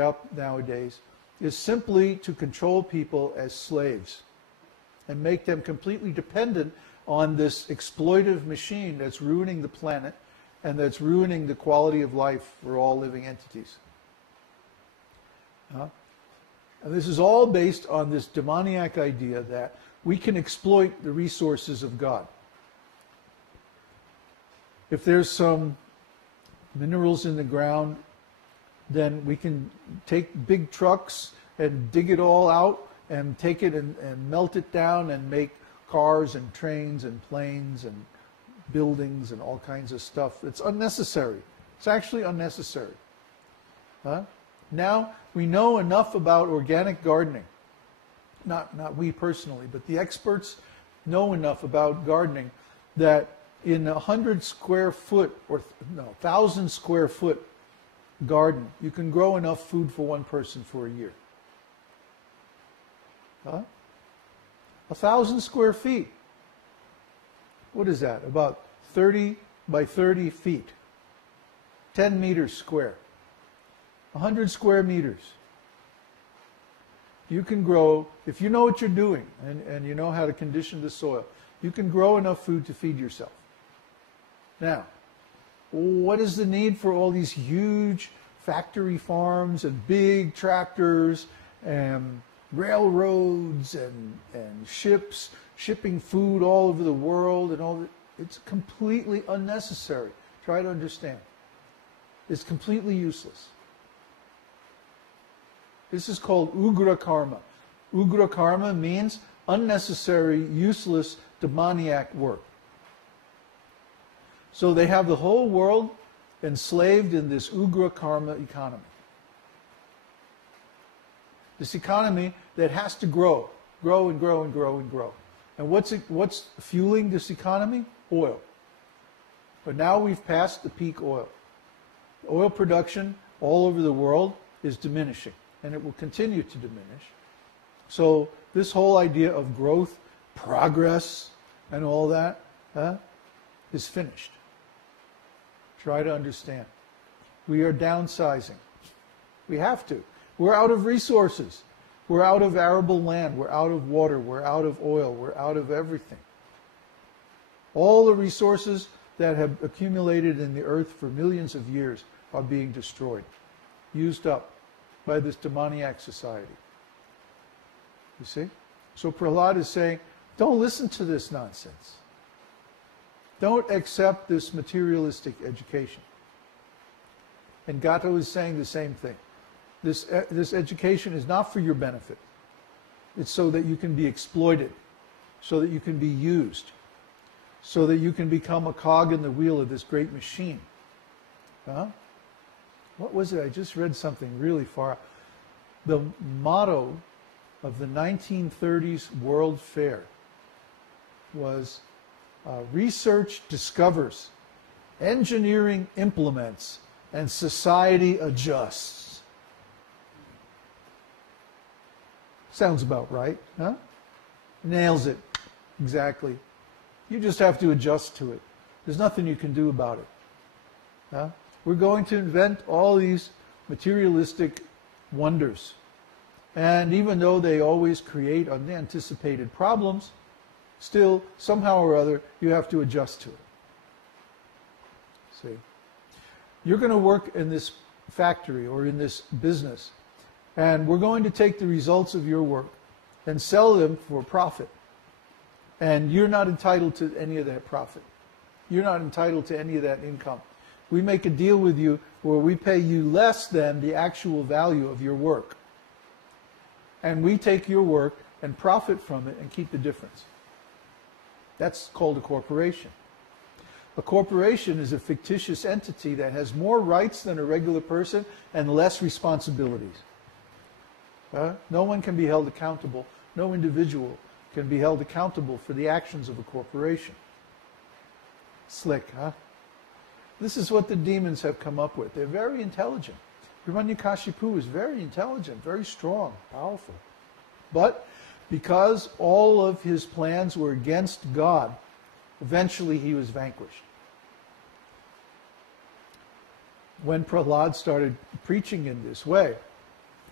up nowadays is simply to control people as slaves and make them completely dependent on this exploitive machine that's ruining the planet and that's ruining the quality of life for all living entities. And this is all based on this demoniac idea that we can exploit the resources of God. If there's some minerals in the ground, then we can take big trucks and dig it all out and take it and melt it down and make cars and trains and planes and buildings and all kinds of stuff. It's unnecessary. It's actually unnecessary. Now we know enough about organic gardening. Not we personally, but the experts know enough about gardening that in 100 square foot or 1,000 square foot garden, you can grow enough food for one person for a year. 1,000 square feet. What is that? About 30 by 30 feet. 10 meters square. 100 square meters. You can grow, if you know what you're doing and you know how to condition the soil, you can grow enough food to feed yourself. Now, what is the need for all these huge factory farms and big tractors and railroads and ships shipping food all over the world and all that? It's completely unnecessary. Try to understand. It's completely useless. This is called ugra karma. Ugra karma means unnecessary, useless, demoniac work. So they have the whole world enslaved in this ugra karma economy. This economy that has to grow and grow and grow and grow. And what's fueling this economy? Oil. But now we've passed the peak oil. Oil production all over the world is diminishing, and it will continue to diminish. So this whole idea of growth, progress, and all that is finished. Try to understand. We are downsizing. We have to. We're out of resources. We're out of arable land. We're out of water. We're out of oil. We're out of everything. All the resources that have accumulated in the earth for millions of years are being destroyed, used up by this demoniac society. You see? So Prahlad is saying, don't listen to this nonsense. Don't accept this materialistic education. And Gato is saying the same thing. This education is not for your benefit. It's so that you can be exploited, so that you can be used, so that you can become a cog in the wheel of this great machine. What was it? I just read something really far. The motto of the 1930s World Fair was research discovers, engineering implements, and society adjusts. Sounds about right, huh? Nails it. Exactly. You just have to adjust to it. There's nothing you can do about it. Huh? We're going to invent all these materialistic wonders. And even though they always create unanticipated problems, still, somehow or other, you have to adjust to it. See? You're going to work in this factory or in this business, and we're going to take the results of your work and sell them for profit. And you're not entitled to any of that profit. You're not entitled to any of that income. We make a deal with you where we pay you less than the actual value of your work. And we take your work and profit from it and keep the difference. That's called a corporation. A corporation is a fictitious entity that has more rights than a regular person and less responsibilities. No one can be held accountable. No individual can be held accountable for the actions of a corporation. Slick, huh? This is what the demons have come up with. They're very intelligent. Hiranyakashipu is very intelligent, very strong, powerful. But because all of his plans were against God, eventually he was vanquished. When Prahlad started preaching in this way,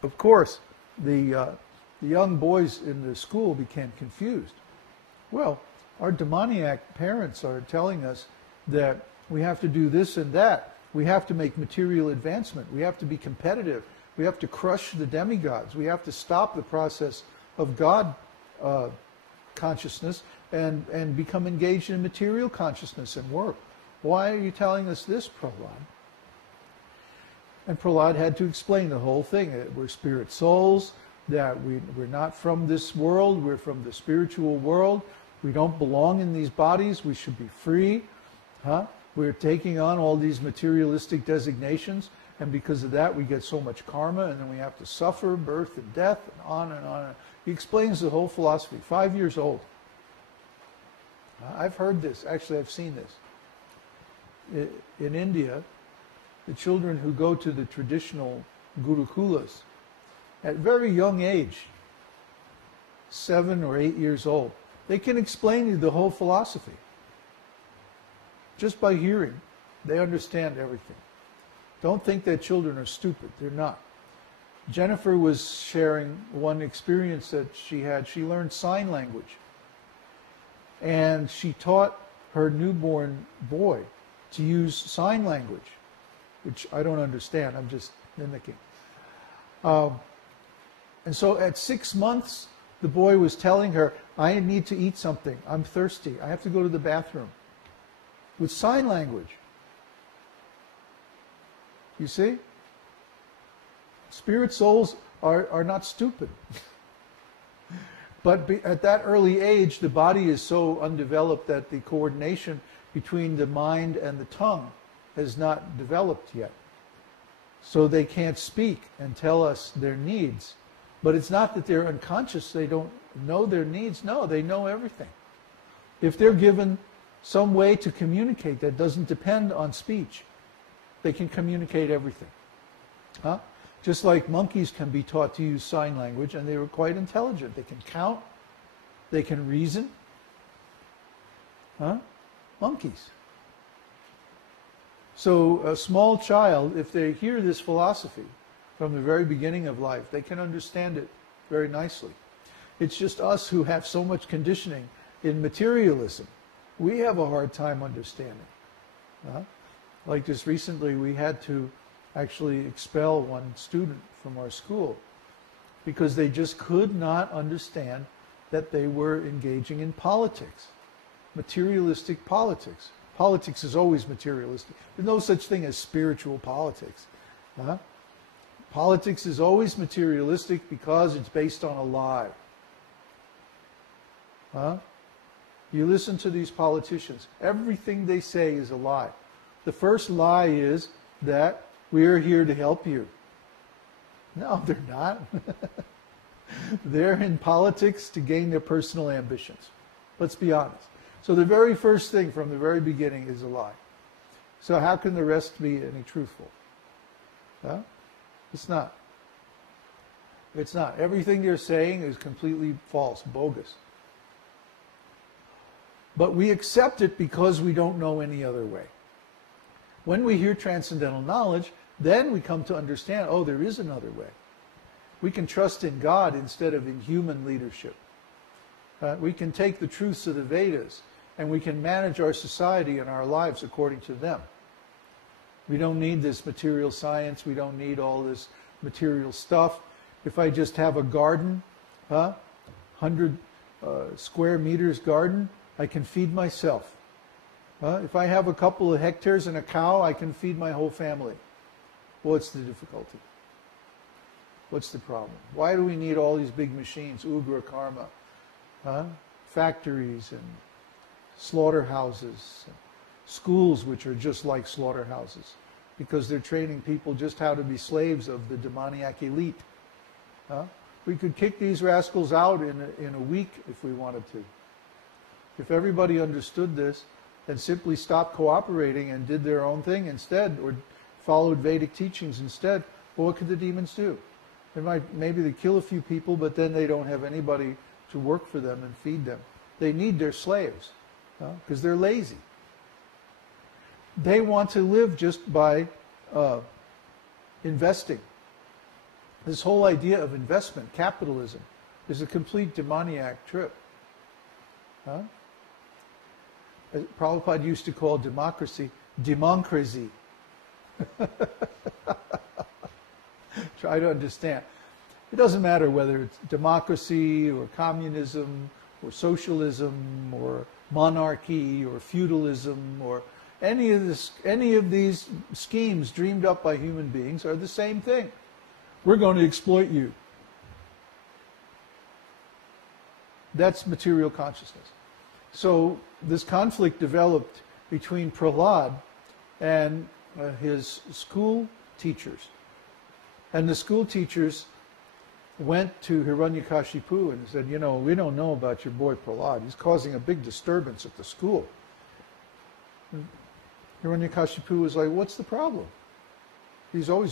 of course, the young boys in the school became confused. Well, our demoniac parents are telling us that we have to do this and that. We have to make material advancement. We have to be competitive. We have to crush the demigods. We have to stop the process of God consciousness and become engaged in material consciousness and work. Why are you telling us this, Prahlad? And Prahlad had to explain the whole thing. We're spirit souls, that we're not from this world, we're from the spiritual world. We don't belong in these bodies, we should be free. We're taking on all these materialistic designations, and because of that we get so much karma, and then we have to suffer birth and death, and on and on. He explains the whole philosophy, 5 years old. I've heard this, actually I've seen this. In India, the children who go to the traditional gurukulas, at very young age, 7 or 8 years old, they can explain you the whole philosophy. Just by hearing, they understand everything. Don't think that children are stupid. They're not. Jennifer was sharing one experience that she had. She learned sign language. And she taught her newborn boy to use sign language, which I don't understand. I'm just mimicking. And so at 6 months, the boy was telling her, I need to eat something. I'm thirsty. I have to go to the bathroom. With sign language. You see? Spirit souls are not stupid. But at that early age, the body is so undeveloped that the coordination between the mind and the tongue has not developed yet. So they can't speak and tell us their needs. But it's not that they're unconscious, they don't know their needs. No, they know everything. If they're given some way to communicate that doesn't depend on speech, they can communicate everything. Just like monkeys can be taught to use sign language, and they were quite intelligent. They can count, they can reason. Monkeys. So a small child, if they hear this philosophy from the very beginning of life, they can understand it very nicely. It's just us who have so much conditioning in materialism. We have a hard time understanding. Like just recently, we had to actually expel one student from our school because they just could not understand that they were engaging in politics, materialistic politics. Politics is always materialistic. There's no such thing as spiritual politics. Politics is always materialistic because it's based on a lie. You listen to these politicians. Everything they say is a lie. The first lie is that we are here to help you. No, they're not. They're in politics to gain their personal ambitions. Let's be honest. So the very first thing from the very beginning is a lie. So how can the rest be any truthful? It's not. It's not. Everything they're saying is completely false, bogus. But we accept it because we don't know any other way. When we hear transcendental knowledge, then we come to understand, oh, there is another way. We can trust in God instead of in human leadership. We can take the truths of the Vedas and we can manage our society and our lives according to them. We don't need this material science. We don't need all this material stuff. If I just have a garden, 100 square meters garden, I can feed myself. If I have a couple of hectares and a cow, I can feed my whole family. What's the difficulty? What's the problem? Why do we need all these big machines, ugra karma, factories and slaughterhouses, schools which are just like slaughterhouses, because they're training people just how to be slaves of the demoniac elite. We could kick these rascals out in a week if we wanted to. If everybody understood this and simply stopped cooperating and did their own thing instead, or followed Vedic teachings instead, well, what could the demons do? Maybe they kill a few people, but then they don't have anybody to work for them and feed them. They need their slaves because they're lazy. They want to live just by investing. This whole idea of investment, capitalism, is a complete demoniac trip. Huh? As Prabhupada used to call democracy, demoncracy. Try to understand. It doesn't matter whether it's democracy or communism or socialism or monarchy or feudalism or any of these schemes dreamed up by human beings are the same thing. We're going to exploit you. That's material consciousness. So this conflict developed between Prahlad and his school teachers. And the school teachers went to Hiranyakashipu and said, you know, we don't know about your boy Prahlad. He's causing a big disturbance at the school. And Hiranyakashipu was like, what's the problem? He's always